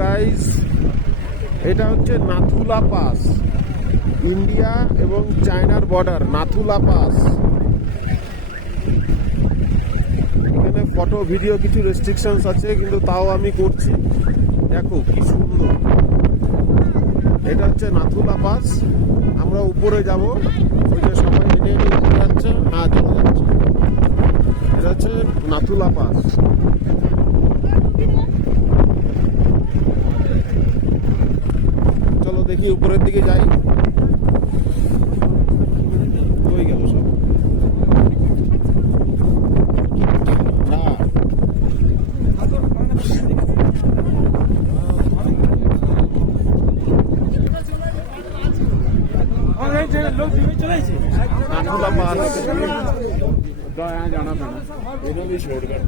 Guys, এটা হচ্ছে Nathula pass, India এবং চায়নার বর্ডার। নাথুলা পাস, এখানে ফটো ভিডিও কিছু রেস্ট্রিকশনস আছে, কিন্তু তাও আমি করছি। দেখো কি সুন্দর, এটা হচ্ছে নাথুলা পাস। আমরা উপরে যাব, ওই যে সবাই এনে এনে উপরে যাচ্ছে, হ্যাঁ চলে যাচ্ছে। এটা হচ্ছে নাথুলা পাস। চলো দেখি উপরের দিকে যাই। হয়ে গেল সব। नाथुला पास जाना पड़ा, इन्होंने भी छोड़ कर